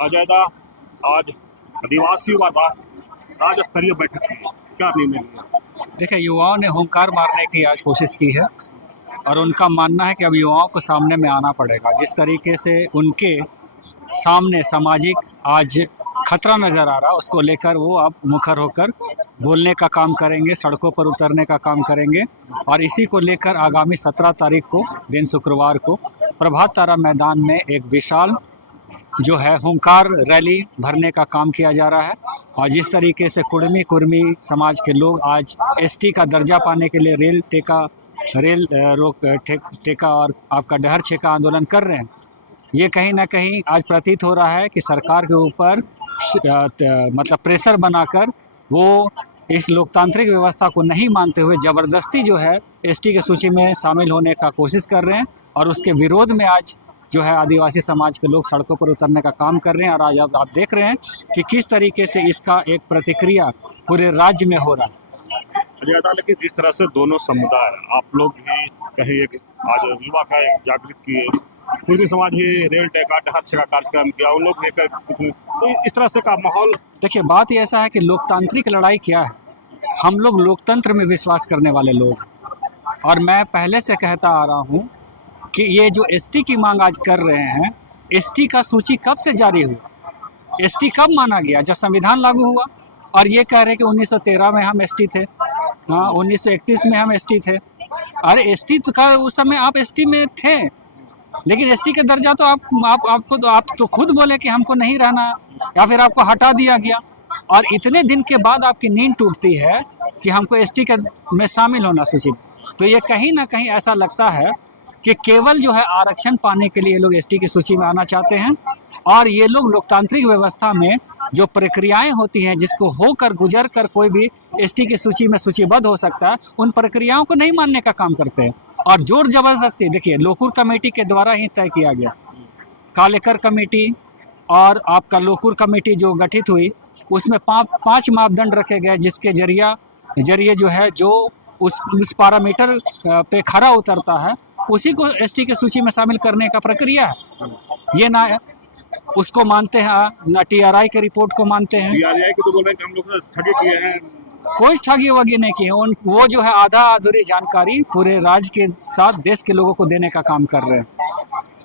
अजयदा आज आदिवासी व राज्य स्तरीय बैठक की, क्या निर्णय लिया? देखिए, युवाओं ने हुंकार मारने की आज कोशिश की है और उनका मानना है कि अब युवाओं को सामने में आना पड़ेगा। जिस तरीके से उनके सामने सामाजिक आज खतरा नज़र आ रहा, उसको लेकर वो अब मुखर होकर बोलने का काम करेंगे, सड़कों पर उतरने का काम करेंगे और इसी को लेकर आगामी 17 तारीख को दिन शुक्रवार को प्रभात तारा मैदान में एक विशाल जो है हुंकार रैली भरने का काम किया जा रहा है। और जिस तरीके से कुर्मी समाज के लोग आज एसटी का दर्जा पाने के लिए रेल टेका और आपका डहर छेका आंदोलन कर रहे हैं, ये कहीं ना कहीं आज प्रतीत हो रहा है कि सरकार के ऊपर मतलब प्रेशर बनाकर वो इस लोकतांत्रिक व्यवस्था को नहीं मानते हुए ज़बरदस्ती जो है एसटी की सूची में शामिल होने का कोशिश कर रहे हैं और उसके विरोध में आज जो है आदिवासी समाज के लोग सड़कों पर उतरने का काम कर रहे हैं। और आज आप देख रहे हैं कि किस तरीके से इसका एक प्रतिक्रिया पूरे राज्य में हो रहा है। अजयदा, लेकिन जिस तरह से दोनों समुदाय, आप लोग भी कहीं एक आज युवा का एक जागृत किए, कुर्मी समाज भी रेल टेका डहर छेका कार्यक्रम किया, उन लोग भी तो इस तरह से का माहौल। देखिए, बात ये ऐसा है कि लोकतांत्रिक लड़ाई क्या है, हम लोग लोकतंत्र में विश्वास करने वाले लोग, और मैं पहले से कहता आ रहा हूँ कि ये जो एसटी की मांग आज कर रहे हैं, एसटी का सूची कब से जारी हुआ, एसटी कब माना गया? जब संविधान लागू हुआ। और ये कह रहे कि 1913 में हम एसटी थे, हाँ 1931 में हम एसटी थे। अरे एसटी तो का उस समय आप एसटी में थे, लेकिन एसटी का दर्जा तो आप तो खुद बोले कि हमको नहीं रहना, या फिर आपको हटा दिया गया। और इतने दिन के बाद आपकी नींद टूटती है कि हमको एसटी के में शामिल होना सूची। तो ये कहीं ना कहीं ऐसा लगता है कि केवल जो है आरक्षण पाने के लिए लोग एसटी की सूची में आना चाहते हैं। और ये लोग लोकतांत्रिक व्यवस्था में जो प्रक्रियाएं होती हैं, जिसको होकर गुजर कर कोई भी एसटी की सूची में सूचीबद्ध हो सकता है, उन प्रक्रियाओं को नहीं मानने का काम करते हैं। और जोर जबरदस्ती, देखिए लोकुर कमेटी के द्वारा ही तय किया गया, कालेकर कमेटी और आपका लोकुर कमेटी जो गठित हुई, उसमें पाँच मापदंड रखे गए, जिसके जरिए जो है जो उस पैरामीटर पे खरा उतरता है, उसी को एसटी की सूची में शामिल करने का प्रक्रिया है। ये ना उसको मानते हैं, ना टीआरआई के रिपोर्ट को मानते हैं। टीआरआई को तो बोल रहे हैं कि हम लोग ठगी किए हैं। कोई ठगी वगी नहीं की है, वो जो है आधा अधूरी जानकारी पूरे राज्य के साथ देश के लोगों को देने का काम कर रहे हैं।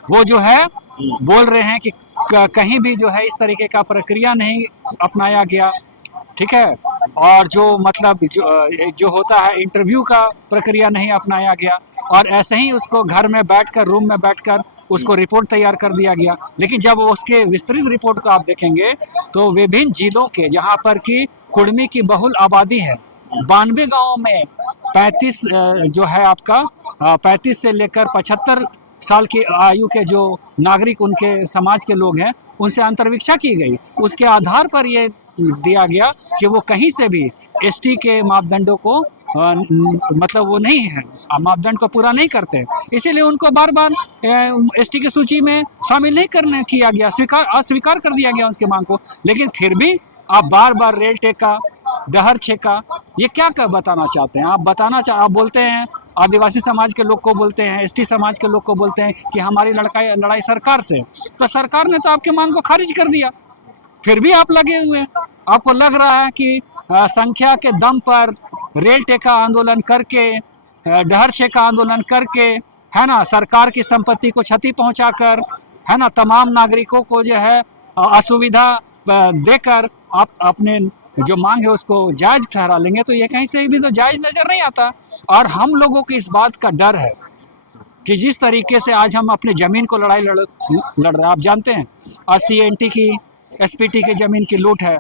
वो जो है बोल रहे हैं कि कहीं भी जो है इस तरीके का प्रक्रिया नहीं अपनाया गया, ठीक है। और जो मतलब जो होता है इंटरव्यू का प्रक्रिया नहीं अपनाया गया, और ऐसे ही उसको घर में बैठकर, रूम में बैठकर उसको रिपोर्ट तैयार कर दिया गया। लेकिन जब उसके विस्तृत रिपोर्ट को आप देखेंगे तो विभिन्न जिलों के, जहां पर कि कुर्मी की बहुल आबादी है, 92 गाँव में 35 जो है आपका 35 से लेकर 75 साल की आयु के जो नागरिक उनके समाज के लोग हैं, उनसे अंतर्वीक्षा की गई। उसके आधार पर ये दिया गया कि वो कहीं से भी एसटी के मापदंडों को मतलब वो नहीं है, मापदंड को पूरा नहीं करते, इसीलिए उनको बार बार एसटी की सूची में शामिल नहीं करने किया गया, अस्वीकार कर दिया गया उसके मांग को। लेकिन फिर भी आप बार बार रेल टेका, डहर छेका, ये क्या बताना चाहते हैं? आप बोलते हैं आदिवासी समाज के लोग को बोलते हैं, एसटी समाज के लोग को बोलते हैं कि हमारी लड़ाई सरकार से, तो सरकार ने तो आपके मांग को खारिज कर दिया, फिर भी आप लगे हुए हैं। आपको लग रहा है कि संख्या के दम पर रेल टेका आंदोलन करके, डहर छेका आंदोलन करके, है ना, सरकार की संपत्ति को क्षति पहुंचाकर, है ना, तमाम नागरिकों को जो है असुविधा देकर आप अपने जो मांग है उसको जायज ठहरा लेंगे, तो ये कहीं से भी तो जायज नजर नहीं आता। और हम लोगों को इस बात का डर है कि जिस तरीके से आज हम अपने ज़मीन को लड़ रहे हैं, आप जानते हैं आज सीएनटी की, एसपीटी की ज़मीन की लूट है।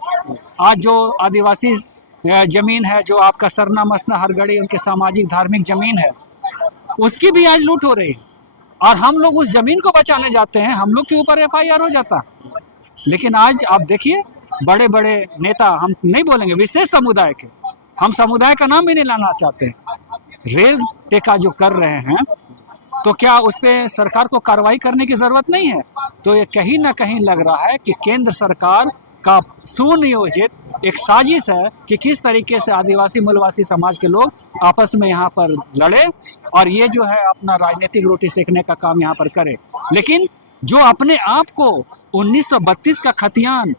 आज जो आदिवासी ज़मीन है, जो आपका सरना मसना हरगढ़ी उनके सामाजिक धार्मिक ज़मीन है, उसकी भी आज लूट हो रही है। और हम लोग उस ज़मीन को बचाने जाते हैं, हम लोग के ऊपर एफआईआर हो जाता। लेकिन आज आप देखिए बड़े बड़े नेता, हम नहीं बोलेंगे विशेष समुदाय के, हम समुदाय का नाम भी नहीं लाना चाहते, रेल टेका जो कर रहे हैं, तो क्या उस पर सरकार को कार्रवाई करने की ज़रूरत नहीं है? तो ये कहीं ना कहीं लग रहा है कि केंद्र सरकार का सुनियोजित एक साजिश है कि किस तरीके से आदिवासी मूलवासी समाज के लोग आपस में यहाँ पर लड़े और ये जो है अपना राजनीतिक रोटी सेकने का काम यहाँ पर करे। लेकिन जो अपने आप को 1932 का खतियान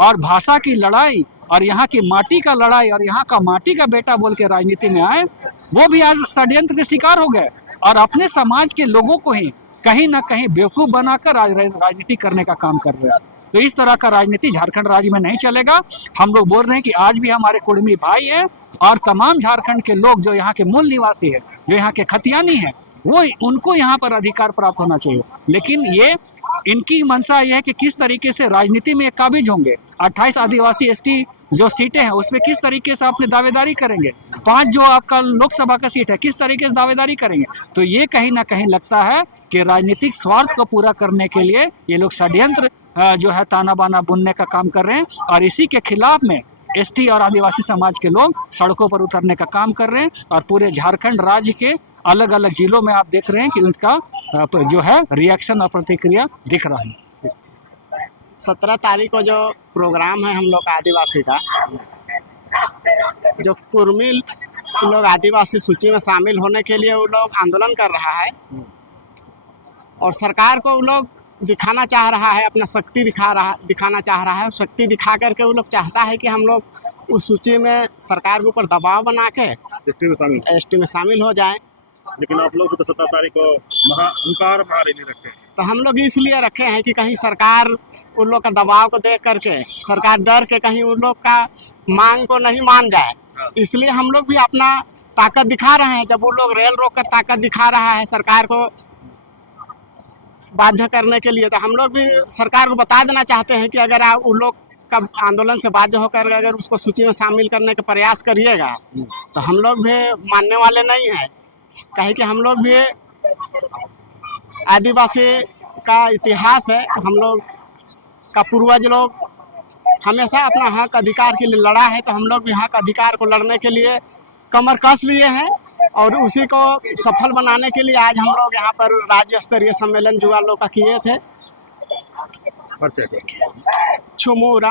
और भाषा की लड़ाई और यहाँ की माटी का लड़ाई और यहाँ का माटी का बेटा बोल के राजनीति में आए, वो भी आज षड्यंत्र के शिकार हो गए और अपने समाज के लोगों को ही कहीं ना कहीं बेवकूफ बनाकर आज राजनीति करने का काम कर रहे हैं। तो इस तरह का राजनीति झारखंड राज्य में नहीं चलेगा। हम लोग बोल रहे हैं कि आज भी हमारे कुर्मी भाई हैं और तमाम झारखंड के लोग जो यहाँ के मूल निवासी है, जो यहाँ के खतियानी हैं, वो उनको यहाँ पर अधिकार प्राप्त होना चाहिए। लेकिन ये इनकी मंशा ये है कि किस तरीके से राजनीति में काबिज होंगे। 28 आदिवासी एसटी जो सीटें हैं उसमें किस तरीके से आपने दावेदारी करेंगे, 5 जो आपका लोकसभा का सीट है किस तरीके से दावेदारी करेंगे। तो ये कहीं ना कहीं लगता है कि राजनीतिक स्वार्थ को पूरा करने के लिए ये लोग षड्यंत्र जो है ताना बाना बुनने का काम कर रहे हैं और इसी के खिलाफ में एसटी और आदिवासी समाज के लोग सड़कों पर उतरने का काम कर रहे हैं और पूरे झारखंड राज्य के अलग अलग जिलों में आप देख रहे हैं कि उसका जो है रिएक्शन और प्रतिक्रिया दिख रहा है। 17 तारीख को जो प्रोग्राम है हम लोग आदिवासी का, जो कुर्मी लोग आदिवासी सूची में शामिल होने के लिए वो लोग आंदोलन कर रहा है और सरकार को वो लोग दिखाना चाह रहा है, अपना शक्ति दिखाना चाह रहा है। शक्ति दिखा करके वो लोग चाहता है कि हम लोग उस सूची में सरकार के ऊपर दबाव बना के एसटी में शामिल हो जाएं। लेकिन आप लोग तो 17 तारीख को महारैली रखते हैं। तो हम लोग इसलिए रखे हैं कि कहीं सरकार उन लोग का दबाव को देख करके, सरकार डर के कहीं उन लोग का मांग को नहीं मान जाए, इसलिए हम लोग भी अपना ताकत दिखा रहे हैं। जब वो लोग रेल रोक कर ताकत दिखा रहा है सरकार को बाध्य करने के लिए, तो हम लोग भी सरकार को बता देना चाहते हैं कि अगर आप उन लोग का आंदोलन से बाध्य होकर अगर उसको सूची में शामिल करने का प्रयास करिएगा तो हम लोग भी मानने वाले नहीं हैं। कहे कि हम लोग भी आदिवासी का इतिहास है, हम लोग का पूर्वज लोग हमेशा अपना हक अधिकार के लिए लड़ा है, तो हम लोग भी हक अधिकार को लड़ने के लिए कमर कस लिए हैं और उसी को सफल बनाने के लिए आज हम लोग यहाँ पर राज्य स्तरीय सम्मेलन जुआ लोग का किए थे। छुमूरा